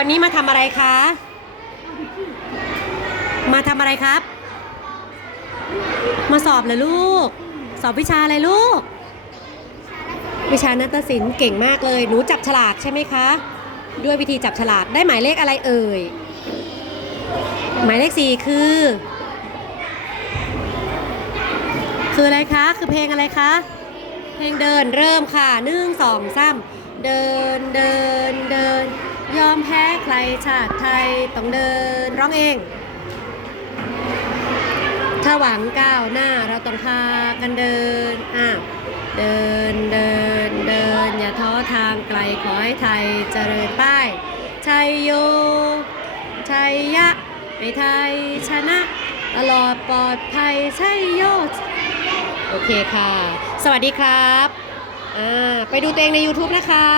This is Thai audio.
วันนี้มาทำอะไรคะ มาทำอะไรครับ มาสอบเลยลูก สอบวิชาอะไรลูก วิชานาฏศิลป์เก่งมากเลย หนูจับฉลากใช่ไหมคะ ด้วยวิธีจับฉลากได้หมายเลขอะไรเอ่ย หมายเลขสี่คือ คืออะไรคะ คือเพลงอะไรคะ เพลงเดินเริ่มค่ะหนึ่งสองสามเดินเดินเดิน ยอมแพ้ใครชาติไทยต้องเดินร้องเอง ถ้าหวังก้าวหน้าเราต้องพากันเดินอะเดินเดินเดิน อย่าท้อทางไกลขอให้ไทยเจริญป้ายชัยโยชัยยะให้ไทยชนะ ตลอดปลอดภัยชัยโยโอเคค่ะ สวัสดีครับอ่าไปดูตัวเองใน YouTube นะคะ